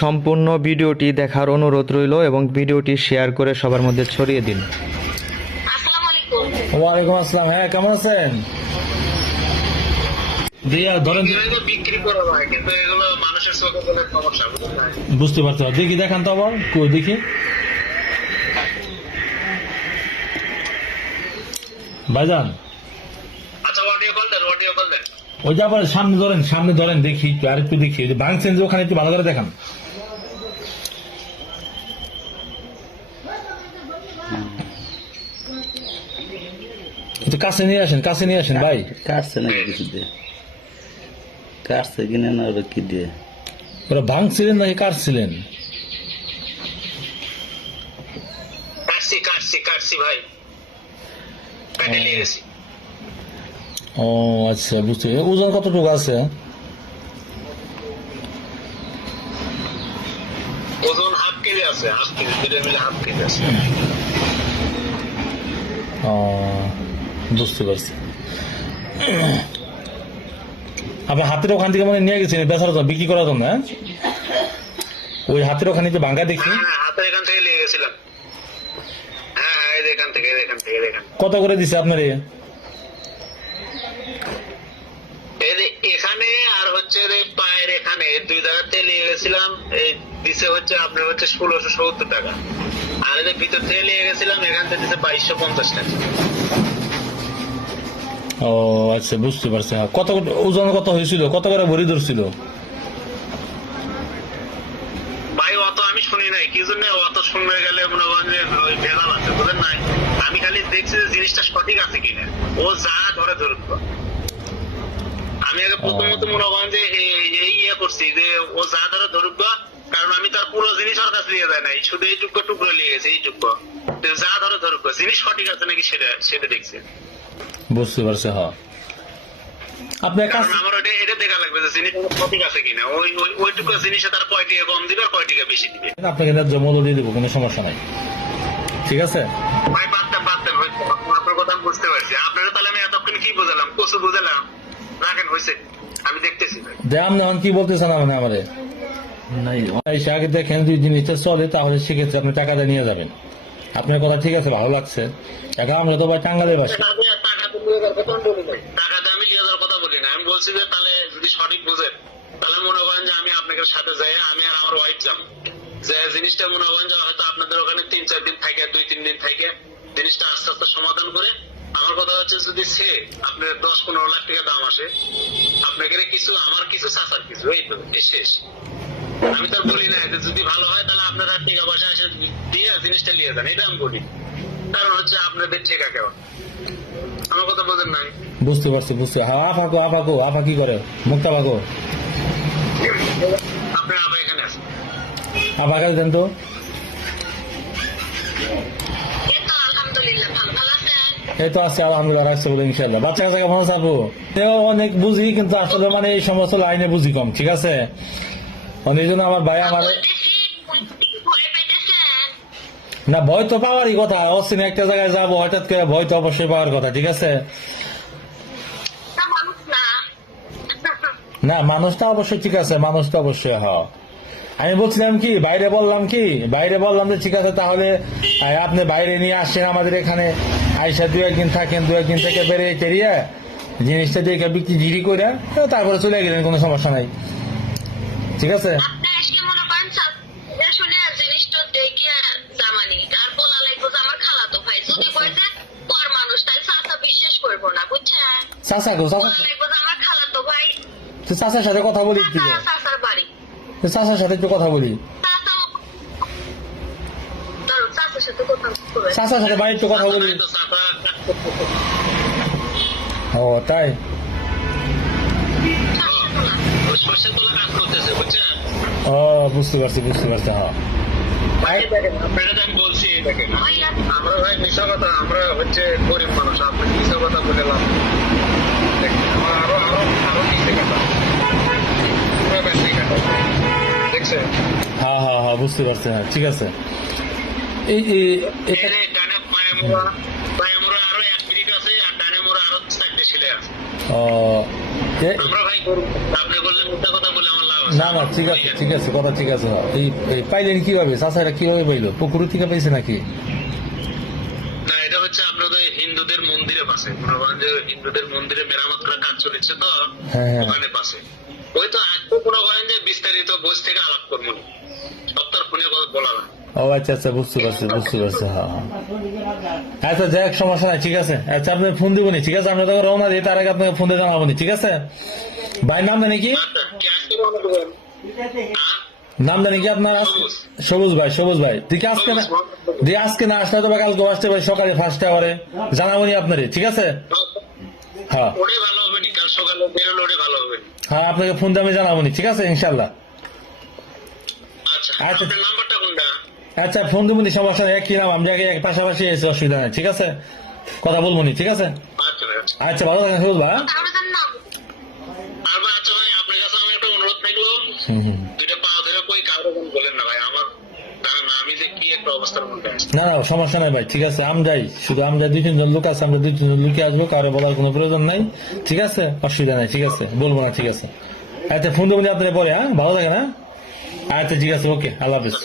সম্পূর্ণ ভিডিওটি দেখার অনুরোধ রইল এবং ভিডিওটি শেয়ার করে সবার মধ্যে ছড়িয়ে দিন। আসসালামু আলাইকুম। ওয়ালাইকুম আসসালাম। হ্যাঁ, কেমন আছেন? ধরেন বিক্রি করা হয়, কিন্তু এগুলো মানুষের চোখে বলে সমস্যা, বুঝতে পারছো। দেখি দেখান তো আবার দেখি ভাইজান। আচ্ছা, অডিও কল দেন। ওই যে আবার সামনে ধরেন দেখি একটু, আর একটু দেখি ভাঙছেন যে ওখানে একটু ভালো করে দেখান। একটু কাছে নিয়ে আসেন ভাই। কাটছে নাকি কিছু দিয়ে? কাটছে কিনে না ওরা কি দিয়ে? ওরা ভাঙছিলেন নাকি কাটছিলেন? কাটছি ভাই, কাটে নিয়ে গেছি। ও আচ্ছা, বুঝতে পেরেছি। ওজন কতটুকু আছে? ওজন হাফ কেজি আছে, দুটো মিলে হাফ কেজি আছে। বুঝতে পারছি। আপনার হাতের ওখান থেকে মানে নিয়ে গেছেন বেচার জন্য, বিক্রি করার জন্য? হ্যাঁ, ওই হাতের ওখানে যে ভাঙ্গা দেখি। হ্যাঁ, হাতের এখান থেকে নিয়ে গেছিলাম। হ্যাঁ, এখান থেকে কত করে দিছে আপনার? এখানে আর হচ্ছে পায়ের এখানে দুই জায়গাতে নিয়ে গেছিলাম, এই দিছে হচ্ছে আপনার হচ্ছে 1670 টাকা। আর এদের ভিতর থেকে নিয়ে গেছিলাম, এখান থেকে দিছে 2250 টাকা। ও আচ্ছা, বুঝতে পারছি। কত ওজন কত হয়েছিল? কত করে ভরি ধরছিল? ভাই অত আমি শুনি নাই, কি জন্য অত শুনবে গেলে মনে করেন যে ওই ভেজাল আছে, বুঝলেন নাই। আমি খালি দেখছি যে জিনিসটা সঠিক আছে কিনা, ও যা ধরে ধরুক। আমি আগে প্রথমত মনে করেন যে এই ইয়ে করছি যে ও যা ধরে ধরুক, কারণ আমি তার পুরো জিনিস ওর কাছে নিয়ে যায় নাই, শুধু এই টুকরো নিয়ে গেছে। এই টুকরো যা ধরে ধরুক, জিনিস সঠিক আছে নাকি সেটা দেখছি। বুঝতে পারছি। হ্যাঁ, আপনার কাছে আমার এটা দেখা লাগবে যে জিনিস সঠিক আছে কিনা। ওইটুকু জিনিসে তার কয় টাকা কম দিবে আর কয় টাকা বেশি দিবে। আপনাকে জমল দিয়ে দেবো, কোনো সমস্যা নাই। ঠিক আছে ভাই, বাদতেন আপনার কথা আমি বুঝতে পারছি। আপনারা তাহলে আমি এতক্ষণ কি বুঝালাম? কচু বুঝালাম, রাখেন হয়েছে, আমি দেখতেছি। দেন না, কি বলতেছেন আমারে? আগে দেখেন যদি জিনিসটা চলে তাহলে সেক্ষেত্রে আপনি টাকাটা নিয়ে যাবেন। আপনার কথা ঠিক আছে, ভালো লাগছে। এখন আমরা তো টাঙ্গালের বাসী। টাকাতে আমি নিয়ে যাওয়ার কথা বলি না, আমি বলছি যে তাহলে যদি সঠিক বুঝেন তাহলে মনে করেন যে আমি আপনাদের সাথে যাই, আমি আর আমার ওয়াইফ যাবো, যে জিনিসটা মনে করেন যে হয়তো আপনাদের ওখানে 3-4 দিন থাকে, 2-3 দিন থাকে, জিনিসটা আস্তে আস্তে সমাধান করে। আমার কথা হচ্ছে যদি সে আপনার 10-15 লাখ টাকা দাম আসে, আপনাকে কিছু, আমার কিছু, চাচার কিছু, এই তো শেষ। আমি তো বলি না যে যদি ভালো হয় তাহলে আপনারা টাকা পয়সা এসে দিয়ে জিনিসটা নিয়ে যান, এটা আমি বলি। কারণ হচ্ছে আপনাদের ঠেকা কেমন, আমার কথা বোঝেন নাই। বুঝতে পারছি। হ্যাঁ, আফা কি করে? মুক্তা ভাগো আপনার আবার এখানে আছে। আফা কাজ দেন তো। এই তো আলহামদুলিল্লাহ, ভালো আছেন? এই তো আছে আলহামদুলিল্লাহ, রাখছে বলে ইনশাল্লাহ। বাচ্চা কাছে কেমন আছে আপু? অনেক বুঝি, কিন্তু আসলে মানে এই সমস্ত লাইনে বুঝি কম। ঠিক আছে, অনেক জন্য আমার ভাই আমার ভয় পাইতেছেন? না, ভয় তো পাওয়ারই কথা। অচিন একটা জায়গায় যাবো হঠাৎ করে, ভয় তো অবশ্যই পাওয়ার কথা। ঠিক আছে মানুষ না। না, মানুষটা অবশ্যই ঠিক আছে, মানুষটা অবশ্যই। হ্যাঁ, আমি বলছিলাম কি, বাইরে বললাম যে ঠিক আছে তাহলে আপনি বাইরে নিয়ে আসেন আমাদের এখানে, আইসা 2-1 দিন থাকেন, 2-1 দিন থেকে বেরিয়ে টেরিয়ে জিনিসটা দেখে বিক্রি জিরি করে তারপরে চলে গেলেন, কোনো সমস্যা নাই। ঠিক আছে, আপনি এসে মনে করেন শুনে জিনিসটা দেখে জামানি আর বলা লাগবে যে আমার খালাতো ভাই। যদি কয় যে পর মানুষ, তাহলে চাচা বিশ্বাস করবো না, বুঝছেন? বলা লাগবে যে আমার খালাতো ভাই। চাচার সাথে কথা বলি, চাচার বাড়ি, চাচার সাথে একটু কথা বলি। চাচার সাথে কথা বলবে, চাচার সাথে বাড়ি একটু কথা বলি। ও তাই? সর্ষে তোলা কাজ করতেছে, বুঝছেন? ও বুঝতে পারছি। হ্যাঁ, আপনারা আমি বলছি, দেখেন আমরা ভাই মিশা কথা, আমরা হচ্ছে গরিব মানুষ, আপনি মিশা কথা বললাম। আমার আরো নিচে কাটা দেখছেন? হ্যাঁ, বুঝতে পারছি। হ্যাঁ, ঠিক আছে। ডানে পায়ে মোড়া আরো 1 মিনিট আছে, আর ডানে মোড়া আরো 4টে ছেলে আছে। ও আমরা ভাই করবো, আপনি বললে মিথ্যা কথা বলে আমার লাভ আছে। না না ঠিক আছে ঠিক আছে, কথা ঠিক আছে। এই পাইলেন কিভাবে, চাচারা কিভাবে পাইলো? পুকুর থেকে পাইছে নাকি? না, এটা হচ্ছে আপনাদের হিন্দুদের মন্দিরে পাশে, মনে করেন যে হিন্দুদের মন্দিরে মেরামত করার কাজ চলেছে তো, হ্যাঁ, হ্যাঁ। ওখানে পাশে। ওই তো আজকে মনে করেন যে বিস্তারিত বই থেকে আলাপ করবো না, সব তো আর ফোনে কথা বলা না। ও আচ্ছা আচ্ছা, বুঝতে পারছি বুঝতে পারছি। হ্যাঁ হ্যাঁ, আচ্ছা যাই হোক, সমস্যা নাই, ঠিক আছে। আচ্ছা আপনি ফোন দিবেন, ঠিক আছে? আমরা তখন রওনা দিই, তার আগে আপনাকে ফোন দিয়ে জানাবো, ঠিক আছে? ভাইয়ের নাম জানি কি? আচ্ছা, কি আজকে রওনা দেবেন? হ্যাঁ? নাম জানি কি আপনার? সবুজ ভাই, সবুজ ভাই। দিকে আজকে না আসলে তবে কালকে আসতে ভাই, সকালে 1st আওয়ারে জানাবো নি আপনারে, ঠিক আছে? হ্যাঁ ওটাই ভালো হবে নি, কাল সকালে বেরোলে ওটাই ভালো হবে। হ্যাঁ, আপনাকে ফোন দিয়ে আমি জানাবো নি, ঠিক আছে? ইনশাল্লাহ। আচ্ছা, আচ্ছা। আপনার নাম্বারটা কোনটা? আচ্ছা ফোন দেবো নি, সমস্যা নেই। একই নাম, আমি জায়গায় পাশাপাশি এসে, অসুবিধা নেই, ঠিক আছে? কথা বলবো নি, ঠিক আছে? আচ্ছা ভাই। আচ্ছা ভালো থাকেন সবুজ ভাই। তাহলে তার নাম আর ভাই, আচ্ছা ভাই, আপনার কাছে আমার একটা অনুরোধ থাকলো, হুম। দুইটা পা ধরে কই কারো বলেন না ভাই, আমার জানেন না আমি যে কি একটা অবস্থার মধ্যে আছি। না না সমস্যা নাই ভাই, ঠিক আছে? আমি যাই, শুধু আমি যাই, 2-3 জন লোক আছে, আমরা 2-3 জন লোকে আসবো, কারো বলার কোনো প্রয়োজন নাই, ঠিক আছে? অসুবিধা নাই, ঠিক আছে? বলবো না, ঠিক আছে? আচ্ছা ফোন দেবো আপনার পরে, হ্যাঁ? ভালো থাকেন, হ্যাঁ? আচ্ছা ঠিক আছে, ওকে, আল্লাহ হাফিজ।